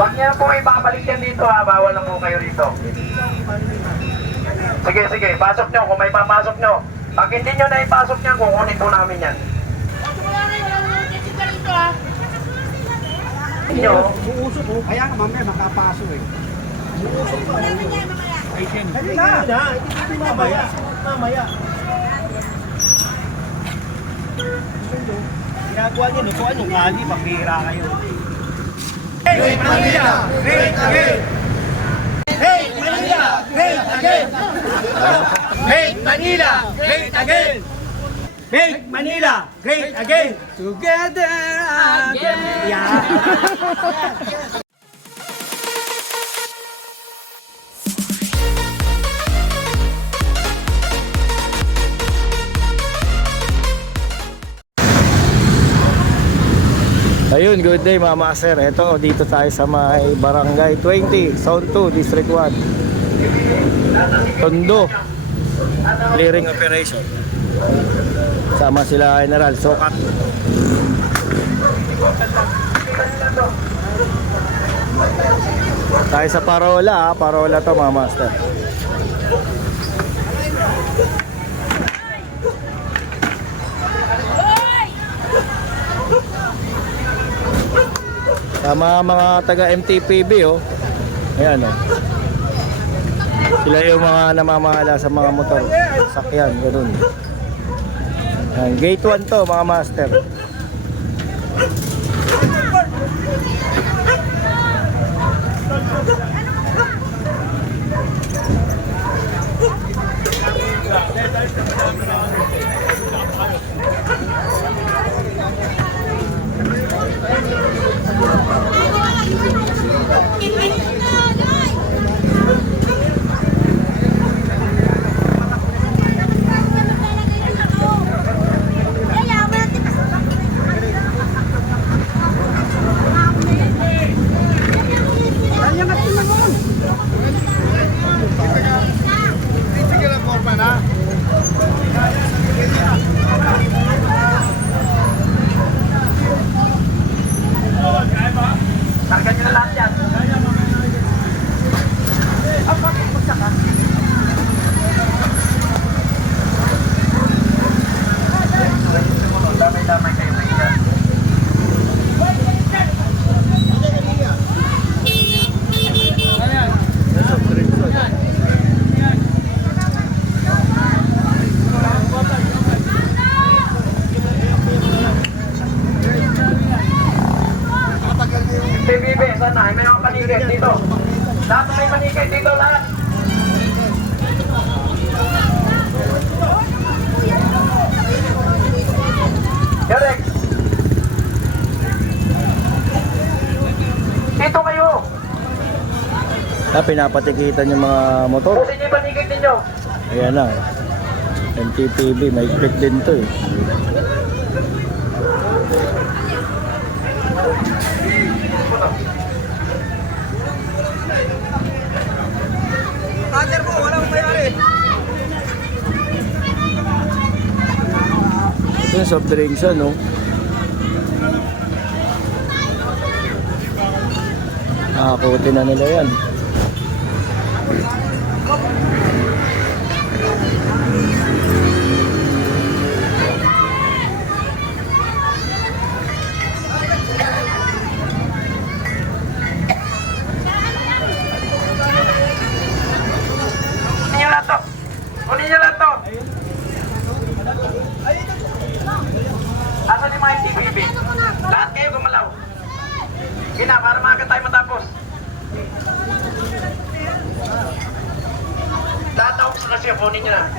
Huwag niya po ibabalik yan dito ha. Bawal na po kayo rito. Sige, sige. Pasok nyo kung may papasok nyo. Pag hindi nyo na ipasok niyan, kukunin po namin yan. Nyo. Buusok po. Kaya nga mamaya makapaso eh. Buusok pa. Dali na. Hindi mamaya. Mamaya. Ginagawa niyo no, kung anong kali, pagbihira kayo. Hey Manila! Great again! Hey Manila! Great again! Hey Manila! Great again! Make Manila great again! Together again! Yeah! Ayun, good day mga master. Ito, dito tayo sa may Barangay 20, Zone 2, District 1. Tondo. Clearing operation. Sama sila General Sokat. Tayo sa Parola, Parola to mga master. Sama mga taga MTPB oh. Ayan oh. Sila yung mga namamahala sa mga motor, sakyan, ganoon. Ayan, gate 1 to mga master. Target nyo na lahat yan. Damay-damay kayo sa inyo. PBB, sana may mga panikit dito. Lahat may panikit dito, lahat. Derek. Dito kayo. Pinapatikitan yung mga motor. Pusin niyo yung panikit ninyo. Ayan na. MTPB, may click din to eh. Ater po, walang mayari. Ito yung soft drinks ano. Nakakutin na nila yan. Kunin niyo lang to. Asan yung mga TPB? Lahat kayo gumalaw. Gina, para maaga tayo matapos. Lahat na ups na siya, kunin niyo na.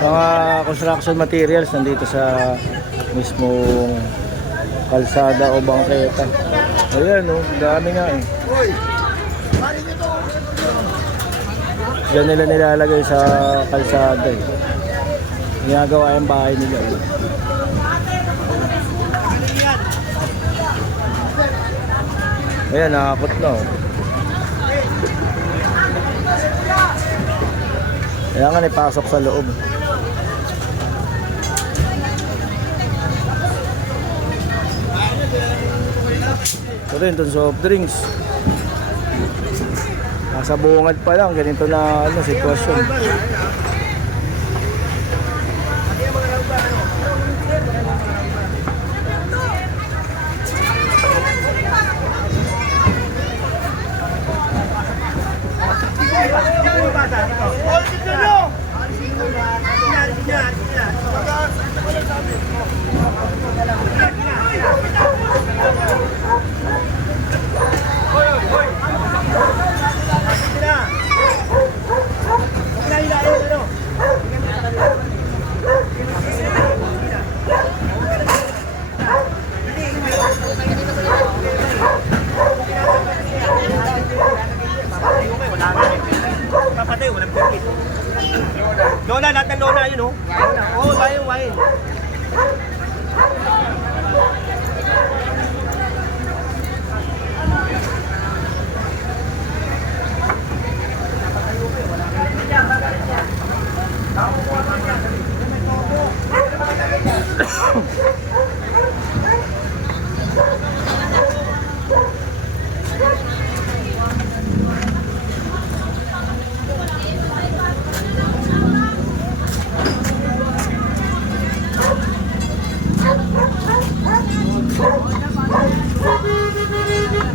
Mga construction materials nandito sa mismong kalsada o bangketa. Ayan oh, dami nga eh. Diyan nila nilalagay sa kalsada eh. Ginagawa yung bahay nila eh. Ayan, nakakot na oh. Kailangan ipasok sa loob. Ito rin, itong soft drinks. Nasa bungad pa lang, ganito na ano, sitwasyon. Papatay, walang pipit. Lola, lahat ng lola yun oh. Oo, wine.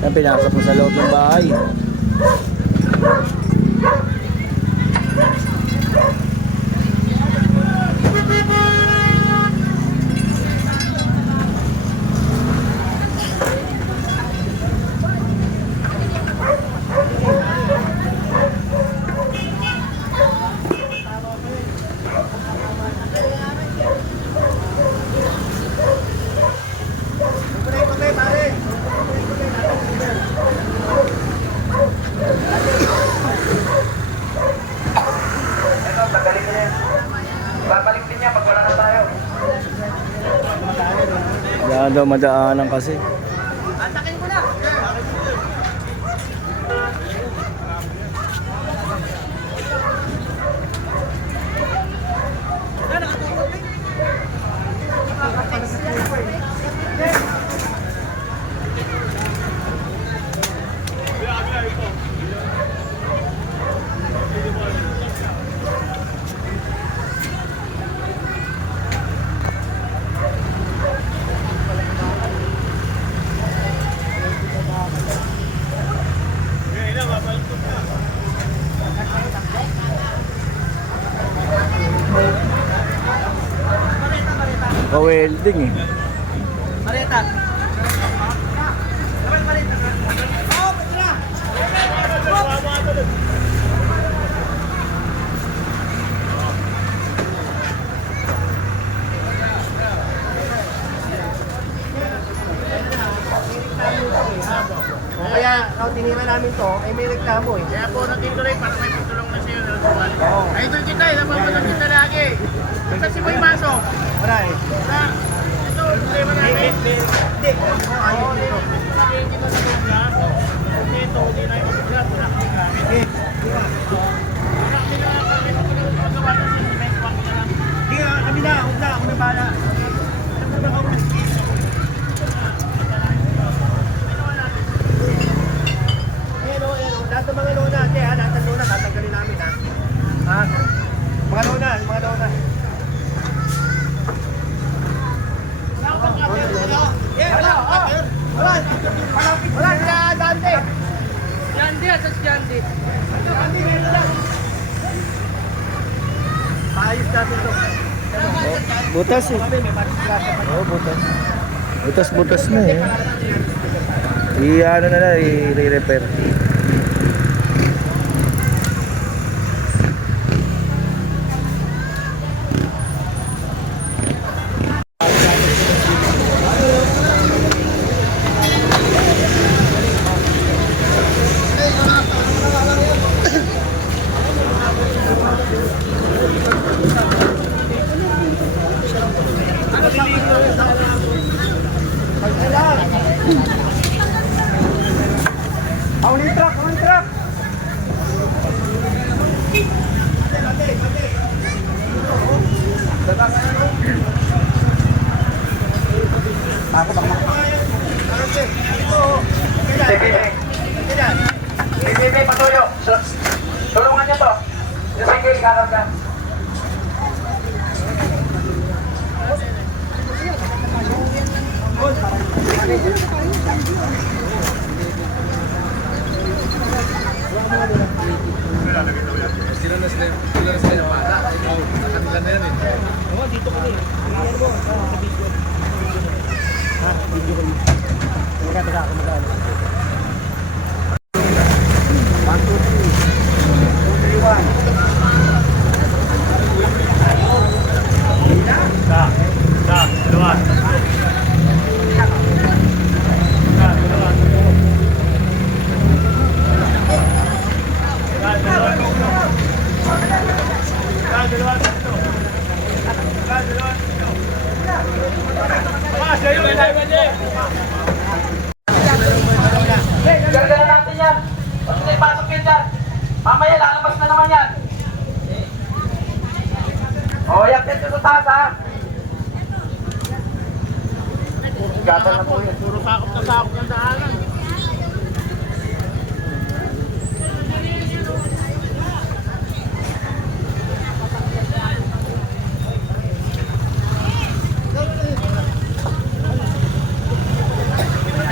Yan, pinasok mo sa loob ng bahay. Babalik din niya pag wala na tayo. Yan daw madaanan kasi. Antakin ko na. Pa-welding eh. Mareta. Mareta. Oh, pati na. O kaya, tinira namin to, ay may reklamo eh. Kaya po nandito rin para may pagtulong na siya. Idol kita eh, napapanood kita lagi. Basta si Boy Maso. Wala eh. Ito, problema namin. Hindi. Ayaw dito. Hindi ko sa mga. Ito, hindi na yung magsasabi. Malaki kami. Malaki na kami. Magawa ng sentiment. Wag na lang. Hindi nga, kami na. Huwag na. Ako na bala. Ano ba ako? Lahat ng mga lona, lahat ng lona, tatanggalin namin ha. Ha? Mga lona. Wala sila Dante. Jandi, asas Jandi. Ayos natin to. Butas eh. Kami may matiklasa pa. Oo, butas. Butas na eh. I-ano na lang, i-repair. Contract! BBB, patuyo. Tulungan niyo to. Yung single, kakap ka. Gagalan natin yan. Huwag na ipasok yun dyan. Mamaya lalabas na naman yan. O, yakit nyo sa taas ha. Gata na po yun. Puro sakop na sakop ng daanan.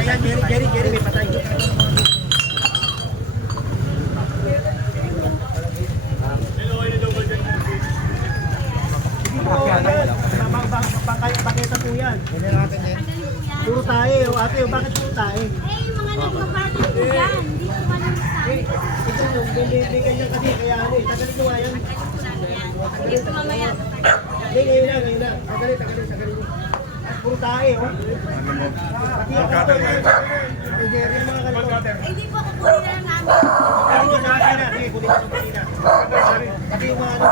Ayan, Jerry, may patay. Bakit po yan? Puro tayo, ate, bakit puro tayo? Eh, yung mga nagpa-party po yan. Hindi ko man sa Ito yung bibigyan niya kasi, kaya ano eh, tagalin ko nga yan. Hindi ko mamaya. Hindi, ngayon na. Tagalin nyo. Puro tayo, oh. Pati ako ito, eh, Jerry, yung mga ganito. Eh, hindi po ako kunin na lang namin. Kunin nyo sa akin na, sige, kunin nyo sa kanina. Pati yung mga ano.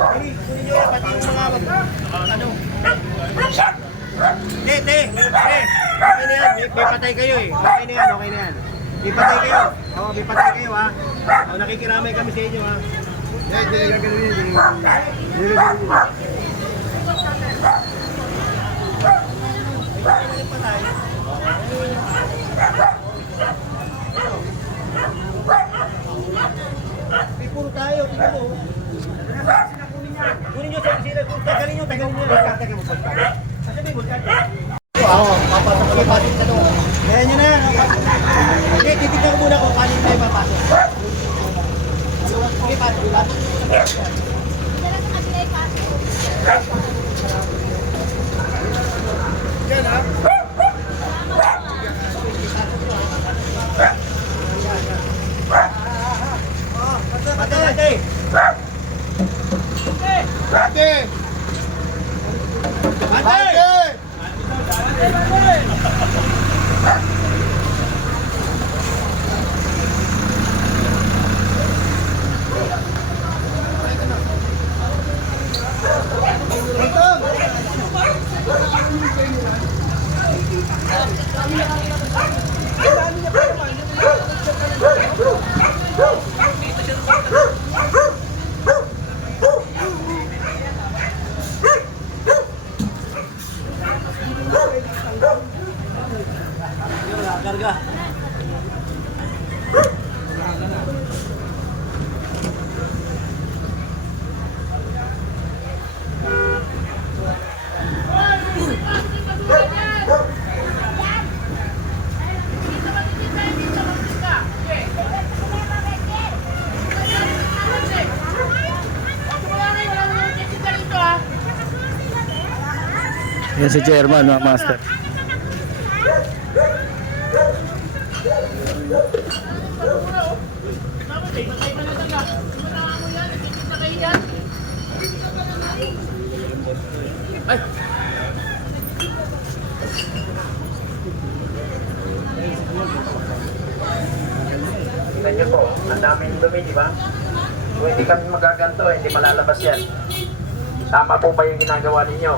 Kunin nyo yan, pati yung mga ano. Okay na yan, may patay kayo eh. Okay na yan. May patay kayo. Oo, may patay kayo ha. O, nakikiramay kami sa inyo ha. May puro tayo, tingnan mo. Kunin nyo sa sila, tagalin nyo. Kasi may bulkan. Oo, papasok ko yung pasok na doon. Kaya nyo na yan. Hindi, titignan ko muna kung kanin tayo papasok. Okay, pasok. Dala sa kabila yung pasok. Yan ha. Ate! Karga. Yan si chairman, mga master. Tingnan niyo po, ang daming dumi, di ba? Kung hindi kami magaganto, hindi malalabas yan. Tama po ba yung ginagawa ninyo?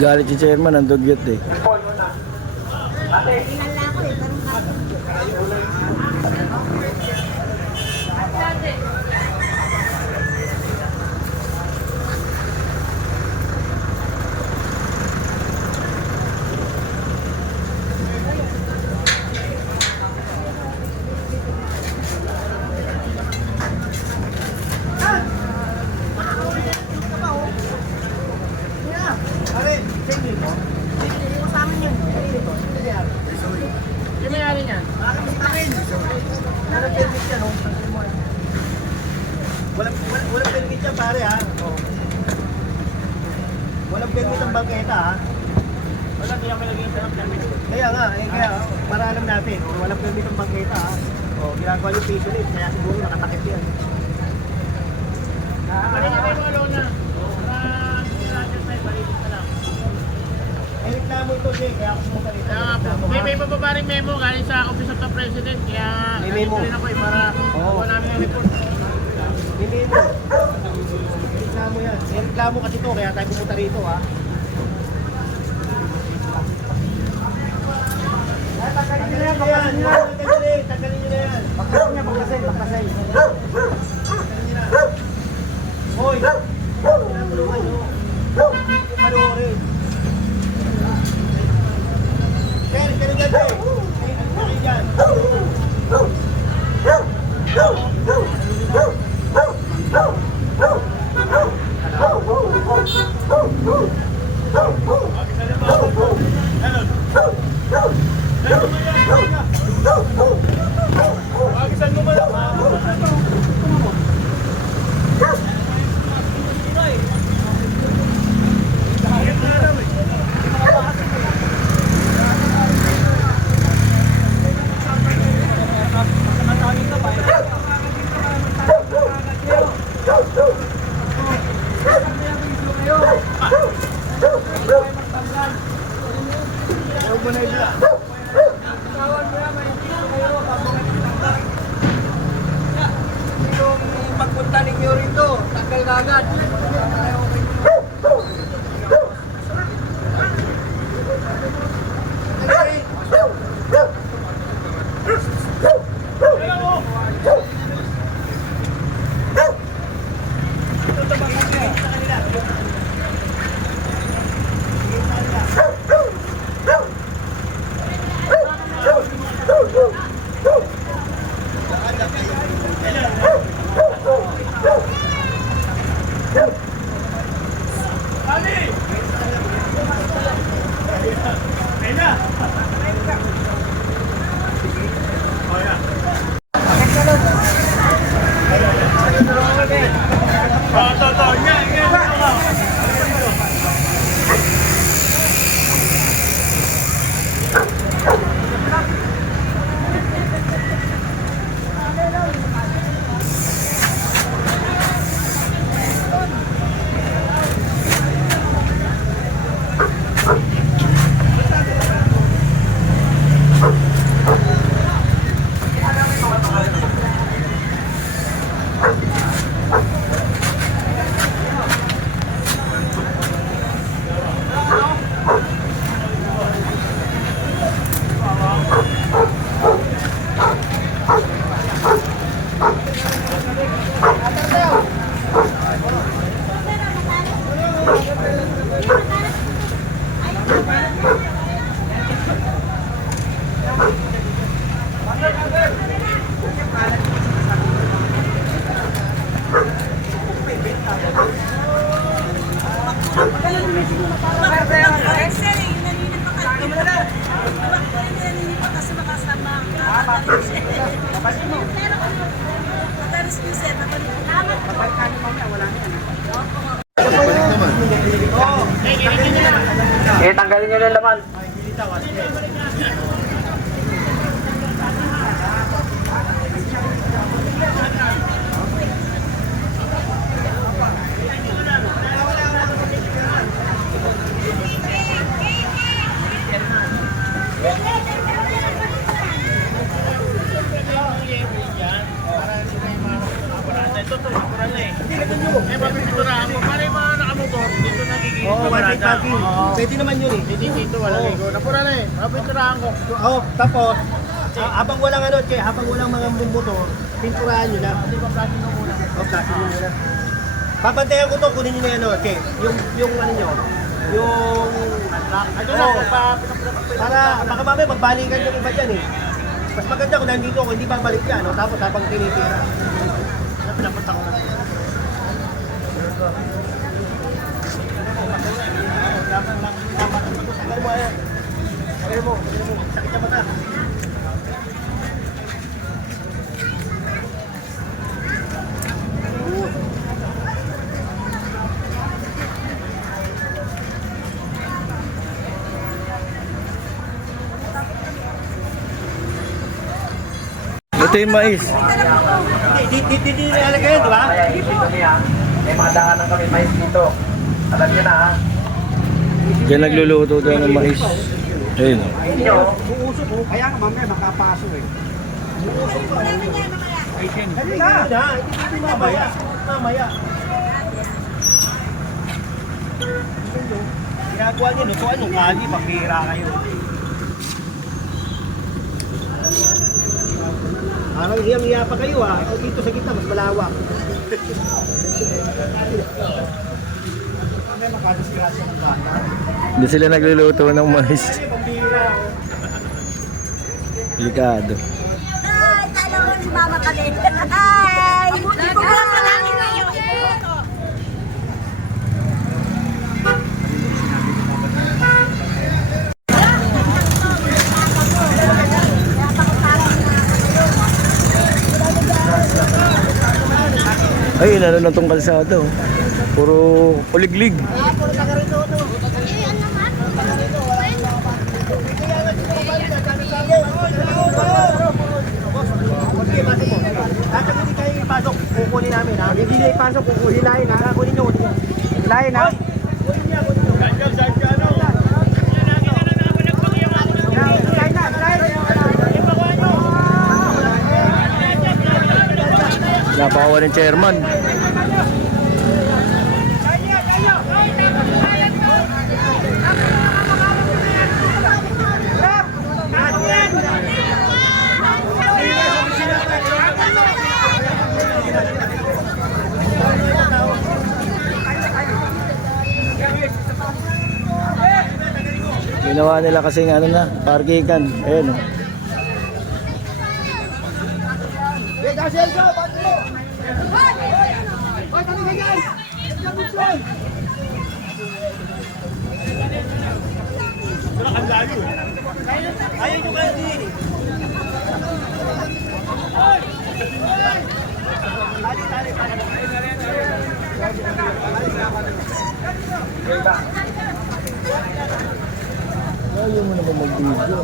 Galit si chairman, ang dugyot eh. Tingala ko eh, parang kapit. Yung mayari niyan? Walang permit yan pare ha. Walang permit ang bangketa ha. Wala, kaya may lagay sa permit. Kaya nga, kaya para alam natin, walang permit ang bangketa ha. Ginagawa yung piso ulit, kaya siguro nakatakip yan. Balik niya kayo mga lona. Balikin ka lang. May reklamo ito siya, kaya ako sumunta rito. Kaya nga po, may bababa rin memo galing sa Office of the President. Kaya May memo. rin ako eh, para kuha namin ang report. Hindi mo. May reklamo yan. May reklamo kasi ito, kaya tayo pumunta rito ha. Tanggalin nyo na yan, tanggalin nyo na yan. Bakasay niya, bakasay. Tanggalin nyo na. Hoy! Tinatulungan nyo. Panoorin. Kaya dyan, kaya dyan. Pagpunta ninyo rito, tanggal na agad. Eh, tanggalin nyo na yung laman. Ito, natural eh. Eh, mapipinturahan mo. Para yung mga nakamotor, dito nagiging Oo, kamarada. street parking. Pwede naman yun eh. Dito, walang ligo. Napura na eh. Mapinturahan ko. Oo, tapos, habang walang ano, che, habang walang mga motor, pinturahan nyo na. Hindi ba platinum muna? O, platin nyo na. Papantayan ko to, kunin nyo na yan, che. Yung ano nyo, yung... Ano Oo. na, Para, baka mamaya magbalikan yung iba dyan eh. Mas maganda kung nandito ako, hindi babalik yan, no? Tapos habang tinitira. pinapunta ko na. Sakit sa mata. Ito yung mais. Dito nilalagay yan, di ba? Kaya isip ko niya, may mga daanan kami mais dito. Alam niyo na ha. Diyan nagluluto daw ng mais. Ayun. Inyo, Uusok ko. Kaya nga mamaya makapaso eh. Uusok pa. Hindi na. Hindi mamaya. Mamaya. Ginagawa niyo, lutuan yung kali, pambihira kayo. Parang hiyang-hiya pa kayo ha. O dito sa gitna, mas malawak. May makadisgrasya ng bata. Hindi sila nagluluto ng mais. Pambihira. Delikado. Ay, kala ko si Mama kami. Ay, buti ko lang palagi ngayon. Ay, ano na itong kalsada oh. Puro kuliglig. Hindi kayo ipasok, kukunin namin ha. Hindi na ipasok, kukunin lain ha. Kunin nyo, kunin nyo. Lain ha. Kunin niya, kunin nyo. Napakawa ng chairman. Ginawa nila kasing ano na, parkingan. Ayun oh. Ayaw nyo kayo din. Ayaw mo naman mag-video.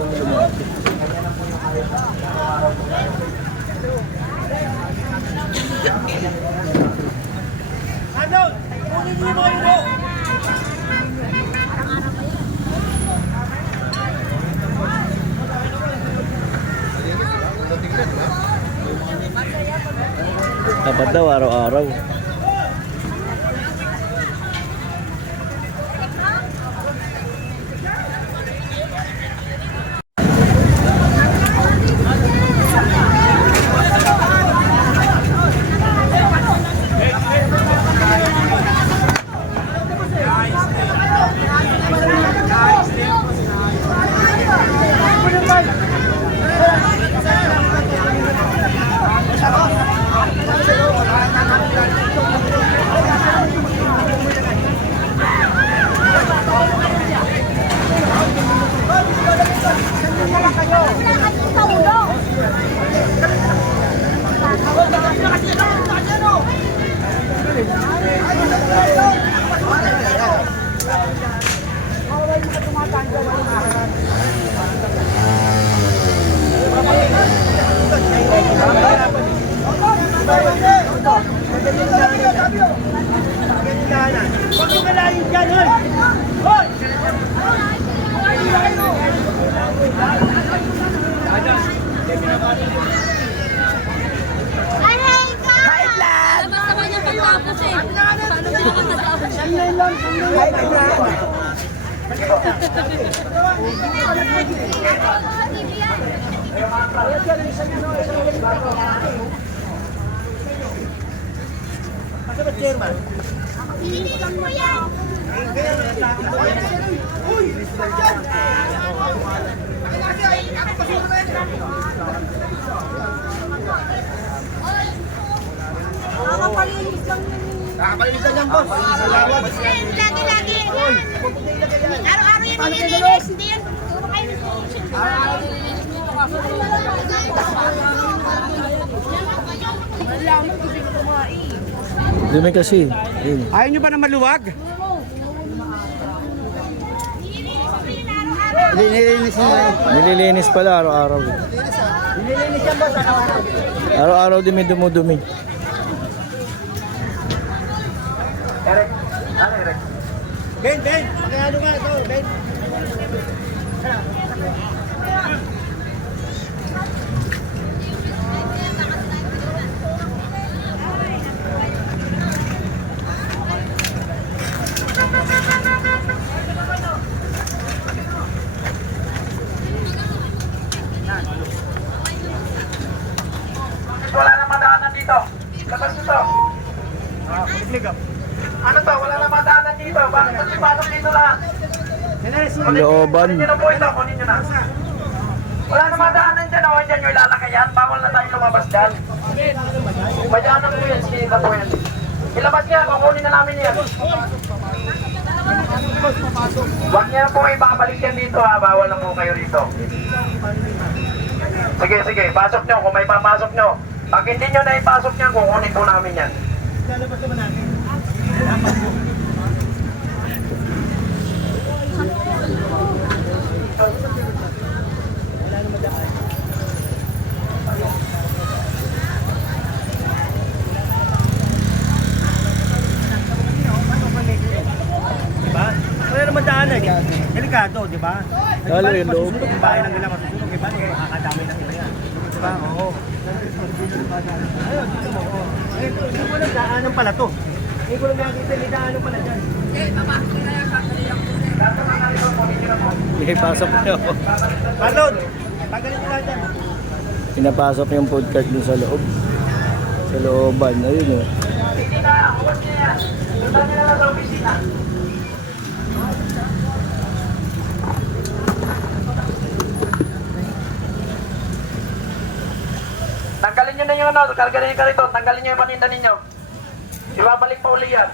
Ano? Kunin nyo mo yun. Dapat daw araw-araw. Huwag nyo kalahin dyan, hoy! Hoy! Ay, ka! Labas naman yung pagtapos eh. Paano mo makakatapos? Ay, Hinihintay mo yan. Nakakapalinis lang yun. Nakapalinis lang yan, boss. Lagi-lagi. Araw-araw yan nililinis. Hindi yan. Turo kayo ng solution. Dumi kasi. Yun. Ayaw nyo ba na maluwag? Nililinis mo eh. Nililinis pala araw-araw. Nililinis yan, boss. Araw-araw. Araw-araw dumi-dumi. Eric, ano Eric? Ben, pakiano nga ito, Ben. Wala nang madaanan dito. Labas ito. Ligap. Ano to? Wala nang madaanan dito. Bakit pasok dito lahat? Looban. Kunin nyo na po ito. Kunin nyo na. Wala nang madaanan dyan. O, dyan yung ilalakayan. Bawal na tayo lumabas dyan. Badyanan po yan. Sinita po yan. Ilabas niya. Kukunin na namin yan. Huwag niya po ibabalik yan dito ha. Bawal na po kayo dito. Sige. Pasok nyo. Kung may papasok nyo. Pag hindi nyo na ipasok niyan, kukunin po namin yan. Lalabas naman natin. Diba? Wala naman daanan eh. Delikado, di ba? Lalo yung loob. Masusunog yung bahay ng nila, masusunog, di ba? Nakakadami ng iba yan. Di ba? Oo. Ayun, dito mo. Oo. Eh, hindi ko lang daanan pala to. Hindi ko lang nakikita, may daanan pala dyan. Pinapasok niyo. Marlon, tanggalin nyo lahat yan. Pinapasok yung food cart dun sa loob. Sa looban. Ayun o. Hindi na, huwag niya yan. Punta niya na lang sa opisina. Tanggalin niyo na yung ano, tanggalin niyo karito, tanggalin niyo yung paninda ninyo. Ibabalik pa uli yan.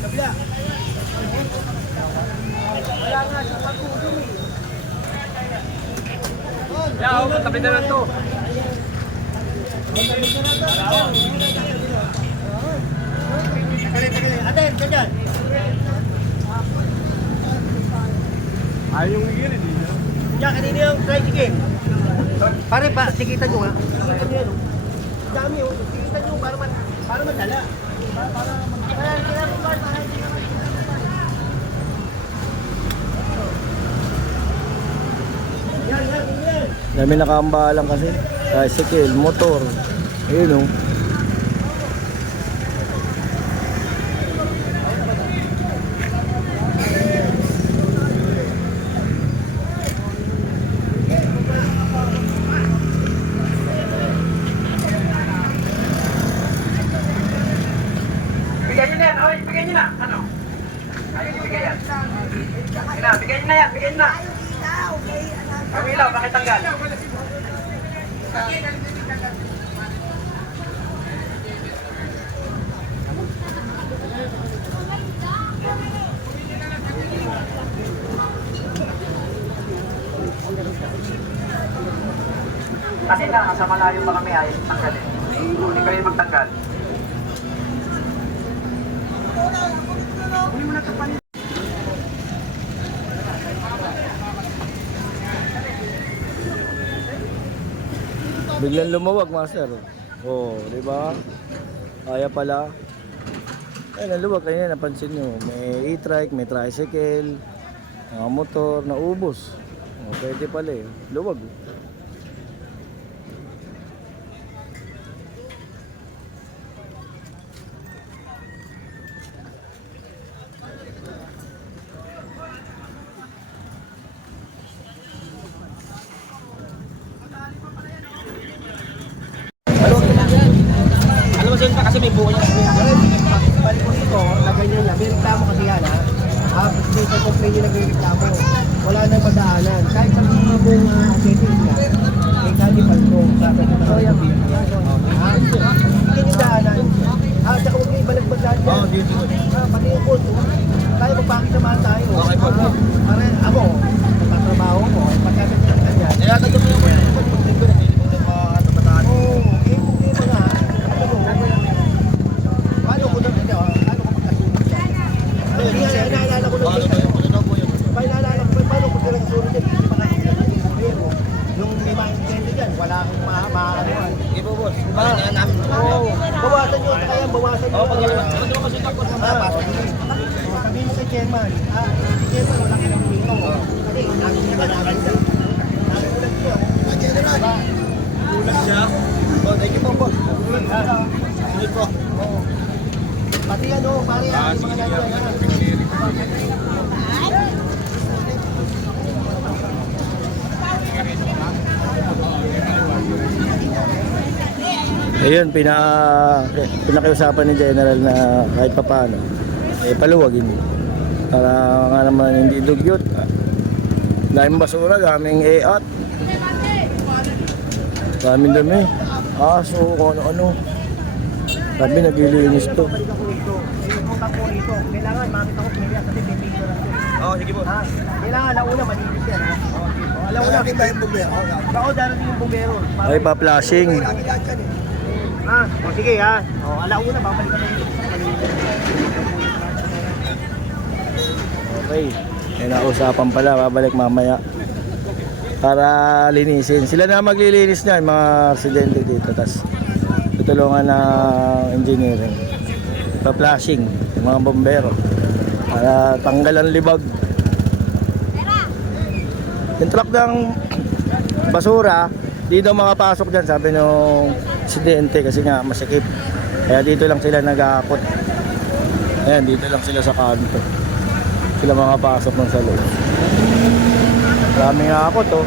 Kabila. Wala nga sa pagkudong eh. Yaw, tabi na lang to. Tagalin. Aten, dyan. Ayaw yung gilid eh. Yan, kanina yung tricycle. Pare pa, tikitan nyo nga. Tikitan nyo yan. Dami oh. Tikitan nyo para madala. Yan. Dami nakaambalang kasi. Tricycle, motor. Ayun o. Bigyan niyo na yan, oy, bigyan niyo na. Ano? Ayaw niyo bigyan yan. Bigyan niyo na yan, bigyan niyo na. Kamilaw, bakit tanggal? Kanina, sa malayo pa kami ayaw tanggalin. Hindi kayo magtanggal. Biglang lumawag, master. Oh, di ba? Kaya pala. Ay, naluwag kanina, napansin nyo. May e-trike, may tricycle, mga motor, naubos. Oh, pwede pala eh. Luwag. Pasensya kasi may buko niya. Balik ko dito, na ganyan lang. May reklamo kasi yan ha. Kasi sa complaint yung nagre-reklamo. Wala nang madaanan. Kahit sa mga buong settings ka, may kadi palto. Sabi ko na yung video. Hindi yung daanan. Tsaka huwag yung ibalagbag lahat yan. Pati yung koto. Tayo magpakit naman tayo. Okay po. Para ako, nagtatrabaho ko. Pagkakit ka yan. Kaya tatapos mo yan. Pag-content ko na, hindi mo na makatabataan. Oo, problema nga. Paano ko na ito? Paano ko magkasunod yan? Hindi nga, inaalala ko nung paano ko talaga sunod yan? Hindi pa pero yung may mga insidente dyan, wala akong maaariwan. Sige po, boss. Bakit na namin? Oo, bawasan nyo, kaya bawasan nyo. Oo, pag yung masutak ko sa Sabihin mo sa chairman, si chairman wala ka lang dito. Kasi, namin nila namin siya. Nagulat siya. Ulat siya. Oh, thank you po, boss. Sige po. Pati ano, pare, yung mga nandiyan. Ayun, pinakiusapan ni General na kahit pa paano, paluwagin. Para nga naman hindi dugyot. Daming basura, daming eat. Daming dami. Aso, kung ano-ano. Sabi, naglilinis to. Balik ako rito. Pupunta ko rito. Kailangan makita ko pilihan kasi may picture ako. Oo, sige po. Kailangan alauna malinis yan. Alauna. Nakakita yung bumbero. Ako darating yung bumbero. Ay, pa-flashing. Sige ha. Alauna, babalik ka na dito. Okay. May nausapan pala, babalik mamaya. Para linisin. Sila na maglilinis niyan, mga residente dito. Tapos tutulungan ng engineering. Pa-flashing, yung mga bombero. Para tanggal ang libag. Yung truck ng basura, di daw makapasok dyan, sabi nung residente kasi nga masikip. Kaya dito lang sila nag-aakot. Ayan, dito lang sila sa kanto. Sila makapasok ng sa loob. Maraming aakot oh.